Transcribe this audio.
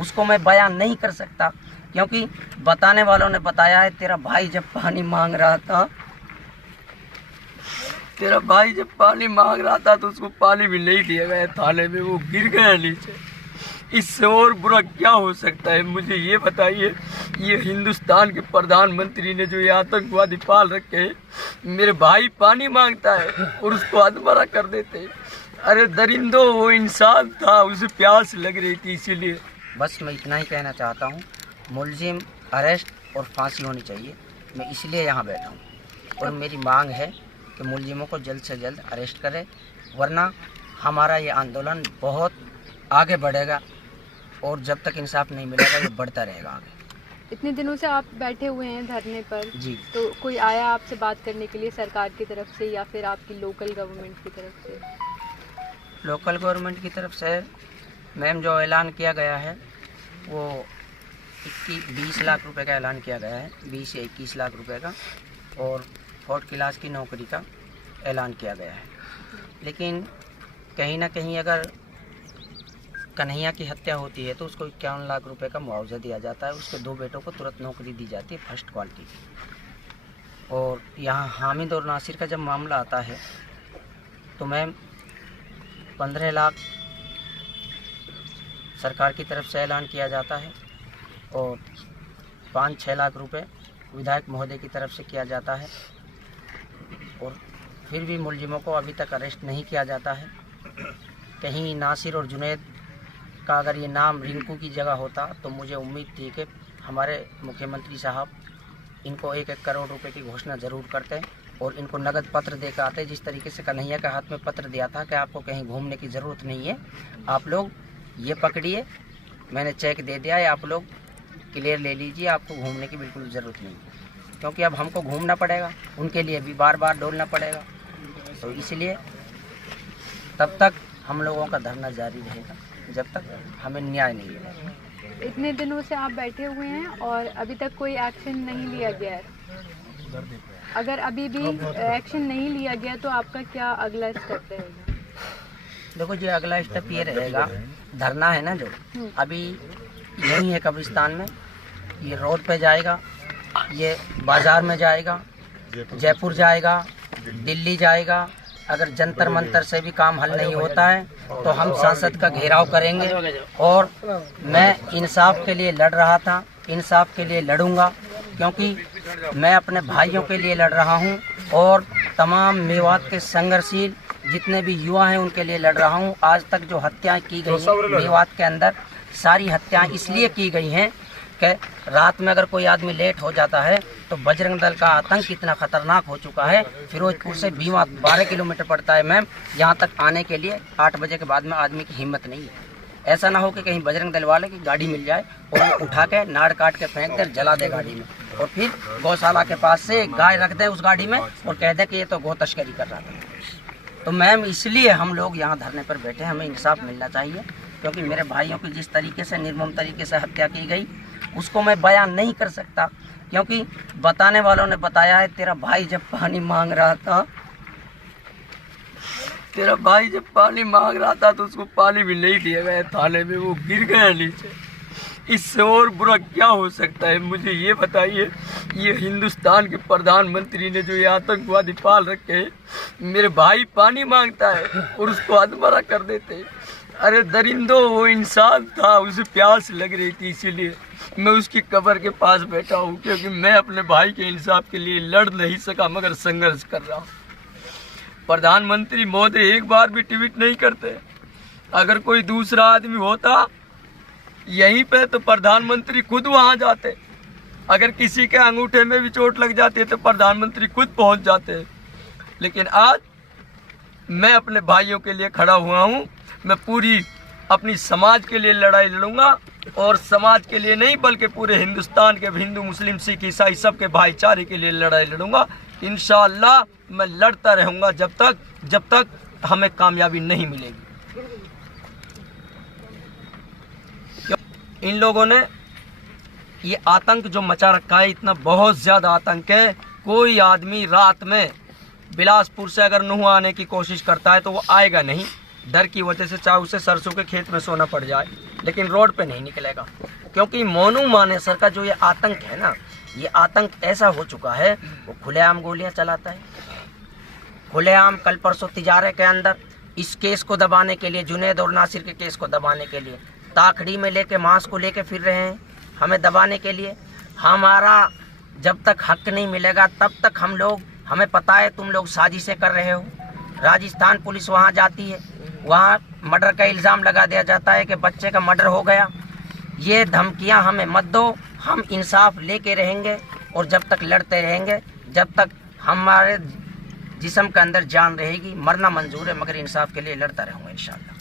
उसको मैं बयान नहीं कर सकता, क्योंकि बताने वालों ने बताया है तेरा भाई जब पानी मांग रहा था तो उसको पानी भी नहीं दिया गया थाले में, वो गिर गया नीचे। इससे और बुरा क्या हो सकता है? मुझे ये बताइए, ये हिंदुस्तान के प्रधानमंत्री ने जो ये आतंकवादी पाल रखे हैं, मेरे भाई पानी मांगता है और उसको अधमरा कर देते हैं। अरे दरिंदो, वो इंसान था, उसे प्यास लग रही थी, इसीलिए। बस मैं इतना ही कहना चाहता हूँ, मुलजिम अरेस्ट और फांसी होनी चाहिए। मैं इसलिए यहाँ बैठा हूँ और मेरी मांग है कि मुलजिमों को जल्द से जल्द अरेस्ट करें, वरना हमारा ये आंदोलन बहुत आगे बढ़ेगा और जब तक इंसाफ नहीं मिलेगा ये बढ़ता रहेगा आगे। इतने दिनों से आप बैठे हुए हैं धरने पर जी, तो कोई आया आपसे बात करने के लिए सरकार की तरफ से या फिर आपकी लोकल गवर्नमेंट की तरफ से? लोकल गवर्नमेंट की तरफ से मैम जो ऐलान किया गया है वो 20 लाख रुपए का ऐलान किया गया है, 20 या 21 लाख रुपए का, और 4th क्लास की नौकरी का ऐलान किया गया है। लेकिन कहीं ना कहीं अगर कन्हैया की हत्या होती है तो उसको 51 लाख रुपए का मुआवजा दिया जाता है, उसके 2 बेटों को तुरंत नौकरी दी जाती है फर्स्ट क्वालिटी की। और यहाँ हामिद और नासिर का जब मामला आता है तो मैम 15 लाख सरकार की तरफ से ऐलान किया जाता है और 5-6 लाख रुपए विधायक महोदय की तरफ से किया जाता है, और फिर भी मुलजिमों को अभी तक अरेस्ट नहीं किया जाता है। कहीं नासिर और जुनैद का अगर ये नाम रिंकू की जगह होता तो मुझे उम्मीद थी कि हमारे मुख्यमंत्री साहब इनको 1-1 करोड़ रुपए की घोषणा ज़रूर करते और इनको नगद पत्र देकर आते, जिस तरीके से कन्हैया के हाथ में पत्र दिया था कि आपको कहीं घूमने की ज़रूरत नहीं है, आप लोग ये पकड़िए, मैंने चेक दे दिया है, आप लोग क्लियर ले लीजिए, आपको घूमने की बिल्कुल ज़रूरत नहीं है। क्योंकि अब हमको घूमना पड़ेगा, उनके लिए भी बार बार डोलना पड़ेगा, तो इसलिए तब तक हम लोगों का धरना जारी रहेगा जब तक हमें न्याय नहीं मिलेगा। इतने दिनों से आप बैठे हुए हैं और अभी तक कोई एक्शन नहीं लिया गया है। अगर अभी भी एक्शन नहीं लिया गया तो आपका क्या अगला स्टेप रहेगा? देखो जी, अगला स्टेप ये रहेगा, धरना है ना जो अभी यही है कब्रिस्तान में, ये रोड पे जाएगा, ये बाजार में जाएगा, जयपुर जाएगा, दिल्ली जाएगा। अगर जंतर मंतर से भी काम हल नहीं होता है तो हम संसद का घेराव करेंगे। और मैं इंसाफ के लिए लड़ रहा था, इंसाफ के लिए लड़ूंगा, क्योंकि मैं अपने भाइयों के लिए लड़ रहा हूं और तमाम मेवात के संघर्षशील जितने भी युवा हैं उनके लिए लड़ रहा हूं। आज तक जो हत्याएं की गई हैं मेवात के अंदर, सारी हत्याएं इसलिए की गई हैं कि रात में अगर कोई आदमी लेट हो जाता है तो बजरंग दल का आतंक इतना खतरनाक हो चुका है। फिरोजपुर से बीमा 12 किलोमीटर पड़ता है मैम, यहाँ तक आने के लिए 8 बजे के बाद में आदमी की हिम्मत नहीं है। ऐसा ना हो कि कहीं बजरंग दल वाले की गाड़ी मिल जाए और वो उठा के नाड़ काट के फेंक दे, जला दे गाड़ी में, और फिर गौशाला के पास से गाय रख दे उस गाड़ी में और कह दे कि ये तो गौ तस्करी कर रहा था। तो मैम इसलिए हम लोग यहाँ धरने पर बैठे, हमें इंसाफ मिलना चाहिए, क्योंकि मेरे भाइयों की जिस तरीके से निर्मम तरीके से हत्या की गई उसको मैं बयान नहीं कर सकता, क्योंकि बताने वालों ने बताया है तेरा भाई जब पानी मांग रहा था तो उसको पानी भी नहीं दिया गया थाले में, वो गिर गया नीचे। इससे और बुरा क्या हो सकता है? मुझे ये बताइए, ये हिंदुस्तान के प्रधानमंत्री ने जो ये आतंकवादी पाल रखे हैं, मेरे भाई पानी मांगता है और उसको अधमरा कर देते हैं। अरे दरिंदो, वो इंसान था, उसे प्यास लग रही थी, इसीलिए मैं उसकी कब्र के पास बैठा हूँ, क्योंकि मैं अपने भाई के इंसाफ के लिए लड़ नहीं सका मगर संघर्ष कर रहा हूँ। प्रधानमंत्री महोदय एक बार भी ट्वीट नहीं करते। अगर कोई दूसरा आदमी होता यहीं पे तो प्रधानमंत्री खुद वहां जाते, अगर किसी के अंगूठे में भी चोट लग जाती है तो प्रधानमंत्री खुद पहुंच जाते। लेकिन आज मैं अपने भाइयों के लिए खड़ा हुआ हूं, मैं पूरी अपनी समाज के लिए लड़ाई लड़ूंगा, और समाज के लिए नहीं बल्कि पूरे हिंदुस्तान के हिंदू मुस्लिम सिख ईसाई सबके भाईचारे के लिए लड़ाई लड़ूंगा। इंशाअल्लाह मैं लड़ता रहूंगा जब तक हमें कामयाबी नहीं मिलेगी। इन लोगों ने ये आतंक जो मचा रखा है, इतना बहुत ज़्यादा आतंक है। कोई आदमी रात में बिलासपुर से अगर नुह आने की कोशिश करता है तो वो आएगा नहीं, डर की वजह से, चाहे उसे सरसों के खेत में सोना पड़ जाए। लेकिन रोड पे नहीं निकलेगा, क्योंकि मोनू मानेसर का जो ये आतंक है ना, ये आतंक ऐसा हो चुका है, वो खुलेआम गोलियां चलाता है, खुलेआम। कल परसों तिजारे के अंदर इस केस को दबाने के लिए, जुनैद और नासिर के केस को दबाने के लिए ताखड़ी में लेके मांस को लेके फिर रहे हैं, हमें दबाने के लिए। हमारा जब तक हक नहीं मिलेगा तब तक हम लोग, हमें पता है तुम लोग साजिशें कर रहे हो। राजस्थान पुलिस वहाँ जाती है, वहाँ मर्डर का इल्ज़ाम लगा दिया जाता है कि बच्चे का मर्डर हो गया। ये धमकियाँ हमें मत दो, हम इंसाफ लेके रहेंगे और जब तक लड़ते रहेंगे, जब तक हमारे जिस्म के अंदर जान रहेगी। मरना मंजूर है मगर इंसाफ के लिए लड़ता रहूँगा इंशाअल्लाह।